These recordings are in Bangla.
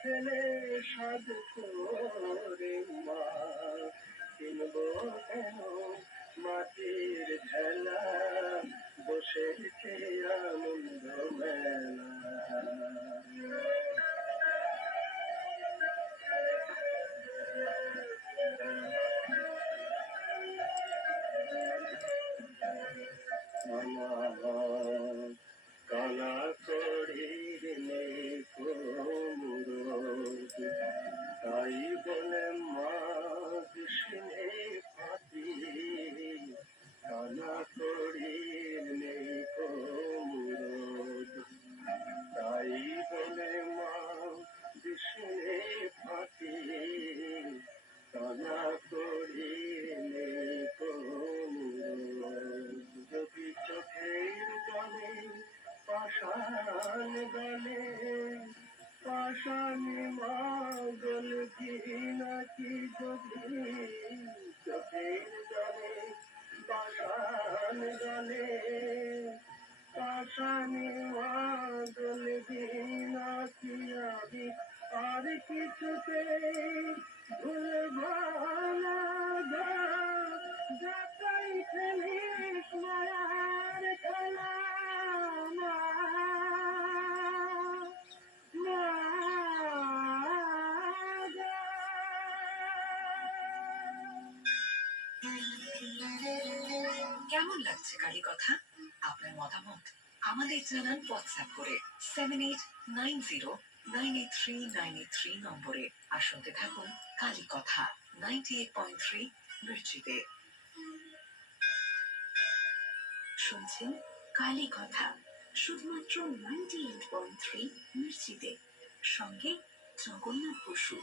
ফেলে সাধ করে মা কিনবো কেন মাটির ঝেলা বসেছে আনন্দ মেলা। কানা করির নেই কোমরোদ, তাই বলে মা কৃষ্ণে পাতি। কানা করির নেই কোমরোদ, তাই বলে মা কৃষ্ণে পাতি। কানা করির নেই কোমরোদ, যদি চোখের জলে পাষাণ গলে পাষাণ মাগল কি নাকি যদি চোখের জলে পাষাণ গলে পাষাণ মাগল কি নাকি আমি আর কিছুতে ভুলবো না যাতাই খেলিস মায়ার খেলা। কেমন লাগছে কালী কথা? আপনার মতামত আমাদের জানান হোয়াটসঅ্যাপ করে 7890983983 নম্বরে। আর শুনতে থাকুন কালী কথা 98.3 মির্চিতে। শুনছেন কালী কথা শুধুমাত্র 98.3 মির্চিতে, সঙ্গে জগন্নাথ বসু।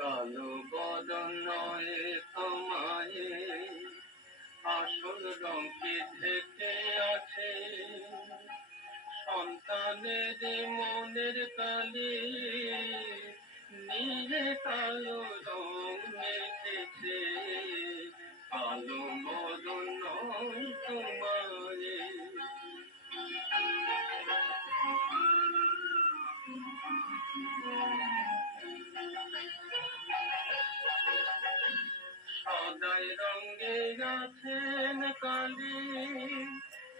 কালো বদনয়ে তোমায়ে আসল রঙকে ঢেকে আছে, সন্তানের মনের কালি নিয়ে কালো রং মেখেছে। কালো বদনয় তোমায়ে সদাই রঙে আছেন কালী,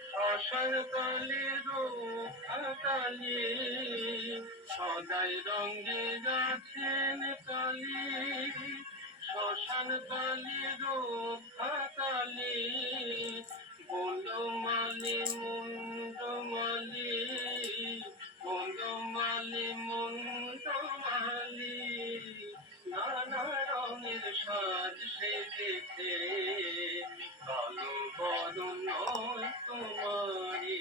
শ্মশান কালী রক্ষা কালী। সদাই রঙে আছেন কালী, শ্মশান কালী রক্ষা কালী। বনমালী মুন্ডমালী, বনমালী মুন্ডমালী, নানা রঙের সাজ সেজেছে। কালো বদন তোমারি।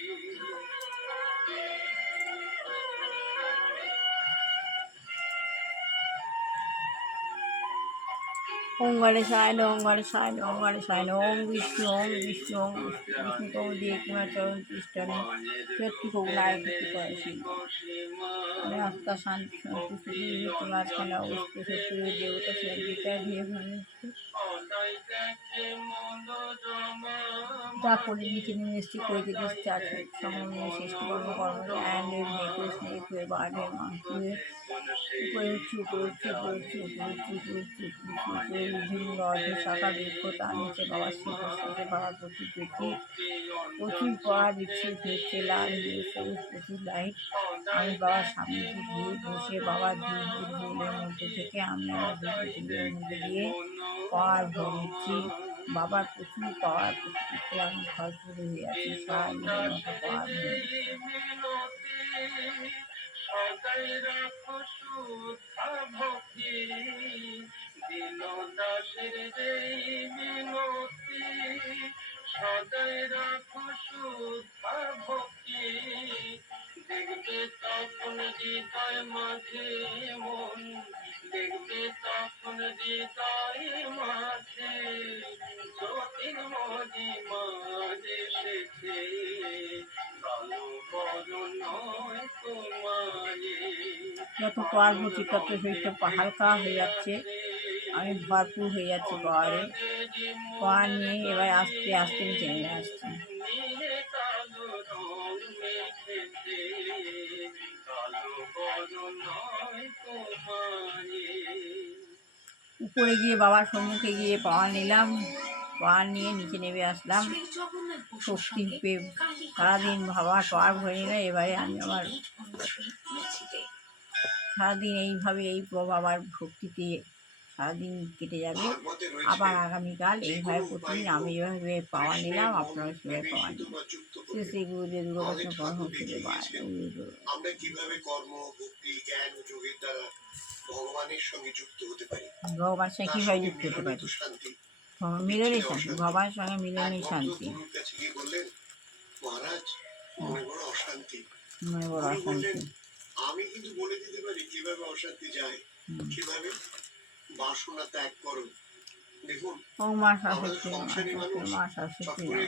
ওম গণেশায় নমঃ, ওম গণেশায় নমঃ, ওম গণেশায় নমঃ। ওম বিষ্ণু, ওম বিষ্ণু, ওম বিষ্ণু। বিষ্ণু কৌ দিয়ে কিংবা চরণ তিষ্ঠানে সত্যি কৌ নায়ক একটি করেছি। আমি আত্মা শান্তি সন্তুষ্টি মাঝখানে অবস্থিত শত্রুর দেবতা শিবজিকা ধীরে ভূমি যা করে নিচে নিশ্চিত করে দিতে চাচ্ছে সংগ্রামী সৃষ্টি কর্ম কর্ম অ্যান্ড নেকুল স্নেক হয়ে বাঁধের মাংস হয়ে উপরে উঠছে উপরে উঠছে উপরে উঠছে উপরে উঠছে উপরে উঠছে উপরে বিভিন্ন অর্ধের শাখা বৃক্ষ, তার নিচে বাবার শিখে বাবার প্রচুর দেখি প্রচুর পড়া বিচ্ছিন্ন হচ্ছে, লাল নীল সবুজ প্রচুর লাইট। আমি বাবার সামনে গিয়ে বসে বাবার দুলের মধ্যে থেকে আমি আমার দুলের মধ্যে দিয়ে পাওয়ার ভরেছি। বাবার প্রচুর পাওয়ার প্রতিতে আমি ভরপুর হয়ে আছি। সারা দিনের মতো পাওয়ার ভরেছি। সদাই রাখো শুদ্ধা ভক্তি, দিন দাসের যেই মিনতি। সদাই রাখো শুদ্ধা ভক্তি, দেখবে তখন হৃদয় মাঝে মন, দেখবে তখন হৃদয় মাঝে জ্যোতির্ময়ী এসেছে। কালো বদনয় তোমারে। যত পাওয়ার ভর্তি তত শরীরটা হালকা হয়ে যাচ্ছে। আমি ভরপুর হয়ে যাচ্ছি পাওয়ারে। পাওয়ার নিয়ে এবার আস্তে আস্তে নিচে নেমে আসছি। নীলে কালো রং মেখেছে, কালো বদনায় তোমারে। উপরে গিয়ে বাবার সম্মুখে গিয়ে পাওয়ার নিলাম। পাওয়ার নিয়ে নিচে নেমে আসলাম। শ্রী জগন্নাথ বসুর শক্তি সঙ্গে পেয়ে কালী কথা। সারাদিন বাবার পাওয়ার ভরে নিলে এবারে আমি আমার 98.3 মির্চিতে। সারাদিন এইভাবে এই বাবার ভক্তিতে সারাদিন কেটে যাবে। ভাগবতে রয়েছে আবার আগামীকাল যে এইভাবে কোনো প্রতিদিন উপায় আমি হোক এভাবে পাওয়া কৃষ্ণের নিলাম, মন আপনারা সেভাবে পাওয়া বিবেচিত নিন। বা যুক্ত শ্রী করতে। শ্রী গুরুদেব আমাদের দুর্গাবর্ষণ ঠাকুর পরমহংস দেখিয়ে দেবায়। গিয়েছেন আমরা কিভাবে কর্ম, ভক্তি, জ্ঞান ও যোগের দ্বারা ভগবানের সঙ্গে যুক্ত হতে পারি। ভগবানের সঙ্গে তার কীভাবে সঙ্গে যুক্ত হতে মিলনই পারি? তো শান্তি। মিলনই বিচ্ছেদে শান্তি, অশান্তি। ভগবানের সঙ্গে এক মিলনই ভক্ত শান্তি। গুরুর কাছে গিয়ে বললেন, মহারাজ মনে বড় অশান্তি। মনে বড় গুরু বললেন, অশান্তি। আমি কিন্তু বলে দিতে পারি কিভাবে অশান্তি যায়। কিভাবে? বাসনা ত্যাগ করো। দেখুন ও মা আমরা তো সরস্বতী, মা সংসারী সরস্বতী, মানুষ, মা চট সরস্বতী, করে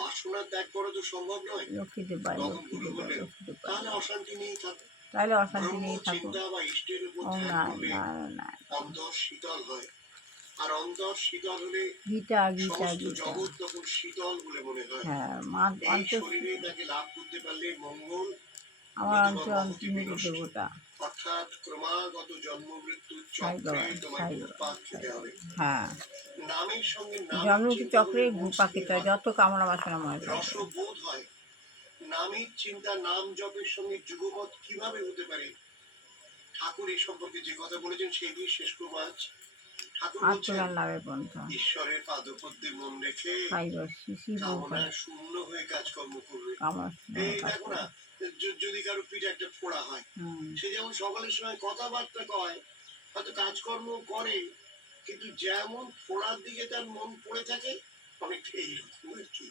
বাসনা ত্যাগ করা তো সম্ভব নয়। লক্ষ্মী দেবায়, তখন লক্ষ্মী গুরু দেবায়, বললেন, লক্ষ্মী দেবায়। তাহলে অশান্তি নিয়েই থাকো। তাহলে অশান্তি ব্রহ্ম নেই থাকুক। চিন্তা বা ইষ্টের উপর ও ধ্যান না করলে না না, অন্তর শীতল হয়। আর অন্তর শীতল হলে গীতা গীতা সমস্ত গীতা। জগৎ তখন শীতল বলে মনে হয়। হ্যাঁ, মা এই অন্ত শরীরে তাকে লাভ করতে পারলে মঙ্গল, আমার নতুবা অন্তর মহতি অন্তর্নিহিত বিনষ্ট। দেবতা। অর্থাৎ ক্রমাগত জন্ম মৃত্যুর সাই চক্রে বাবা, তোমায় সাই ঘুরপাক বাবা, খেতে হবে। হ্যাঁ, নামের সঙ্গে নামের জন্মমৃত্যু চিন্তা চক্রে হলে মন ঘুরপা স্থির খেতে হয়, হয়, যত কামনা বাসনা মনে থাকে। রসবোধ হয়। নামের চিন্তা নাম জপের সঙ্গে যুগপৎ কিভাবে হতে পারে? ঠাকুর এই সম্পর্কে যে কথা বলেছেন সেগুলি শেষ করবো আজ। ঠাকুর বলছেন, আত্মজ্ঞান লাভের পন্থা। ঈশ্বরের পাদপদ্মে মন রেখে সাই বাবা, শিশি কামনা বলতে শূন্য হয়ে কাজকর্ম করবে। কামনা এই কাজ দেখো করে। না, যদি কারো পিঠে একটা ফোড়া হয়, সে যেমন সকালের সময় কথাবার্তা কয়, হয়তো কাজকর্ম করে, কিন্তু যেমন ফোড়ার দিকে তার মন পড়ে থাকে, অনেকটা এইরকম আর কি।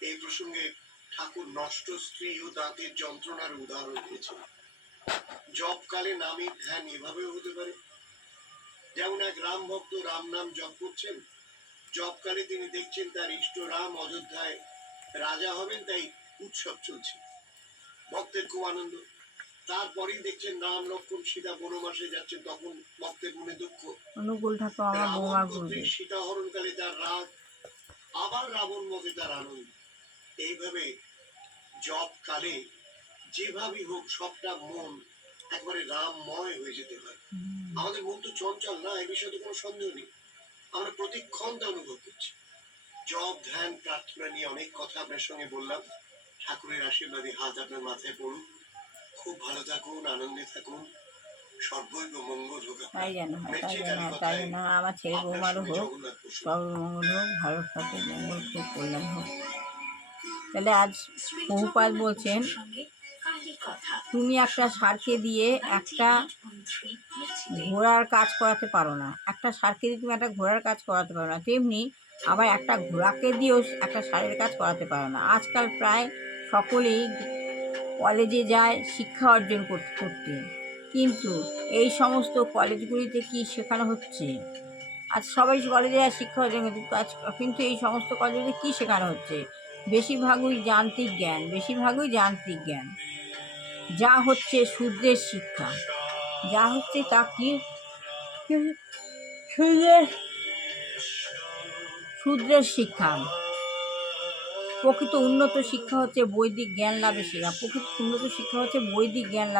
এই প্রসঙ্গে ঠাকুর নষ্ট স্ত্রী ও দাঁতের যন্ত্রণার উদাহরণ দিয়েছেন। জপকালে নামের ধ্যান এভাবেও হতে পারে। যেমন এক রাম ভক্ত রাম নাম জপ করছেন, জপকালে তিনি দেখছেন তার ইষ্ট রাম অযোধ্যায় রাজা হবেন, তাই উৎসব চলছে। ভক্তের খুব আনন্দ। তারপরেই দেখছেন রাম লক্ষ্মণ সীতা বনবাসে যাচ্ছেন, তখন ভক্তের মনে দুঃখ। অনুকূল ঠাকুর আমার রাবণ বৌমার কর্তৃক গুরুদেব। সীতা হরণকালে তার রাগ, আবার রাবণ মতে তার আনন্দ। এইভাবে জপ কালে যেভাবেই হোক সবটা মন একবারে রামময় হয়ে যেতে হয়। আমাদের মন তো চঞ্চল না, এই বিষয়ে তো কোনো সন্দেহ নেই। আমরা প্রতিক্ষণ তা অনুভব করছি। জপ ধ্যান প্রার্থনা নিয়ে অনেক কথা আপনার সঙ্গে বললাম। ঠাকুরের আশীর্বাদে হাত আপনার মাথায় পড়ুক। খুব ভালো থাকুন, আনন্দে থাকুন, সর্বৈব মঙ্গল হোক। তাই যেন হয়, তাই মেট্রিক যেন হয়, তাই কথায় যেন হয়। আমার ছেলে আপনার বৌমারও সঙ্গে হোক, জগন্নাথ বসু। সব মঙ্গল হোক, ভালো থাকুক, মঙ্গল খুব কল্যাণ হোক। তাহলে আজ শ্রী প্রভুপাদ জগন্নাথ বলছেন, বসুর সঙ্গে কালী কথা। তুমি একটা ষাঁড়কে দিয়ে একটা 98.3 মির্চিতে। ঘোড়ার কাজ করাতে পারো না। একটা ষাঁড়কে দিয়ে তুমি একটা ঘোড়ার কাজ করাতে পারো না, তেমনি আবার একটা ঘোড়াকে দিয়েও একটা ষাঁড়ের কাজ করাতে পারো না। আজকাল প্রায় সকলেই কলেজে যায় শিক্ষা অর্জন করতে, কিন্তু এই সমস্ত কলেজগুলিতে কি শেখানো হচ্ছে? আজ সবাই কলেজে যায় শিক্ষা অর্জন করতে, কিন্তু এই সমস্ত কলেজে কি শেখানো হচ্ছে? বেশিরভাগই যান্ত্রিক জ্ঞান, বেশিরভাগই যান্ত্রিক জ্ঞান। যা হচ্ছে শূদ্রের শিক্ষা, যা হচ্ছে তা কি শূদ্রের শূদ্রের শিক্ষা। প্রকৃত উন্নত শিক্ষা হচ্ছে বৈদিক জ্ঞান লাভের শিক্ষা। প্রকৃত উন্নত শিক্ষা হচ্ছে বৈদিক জ্ঞান লাভ।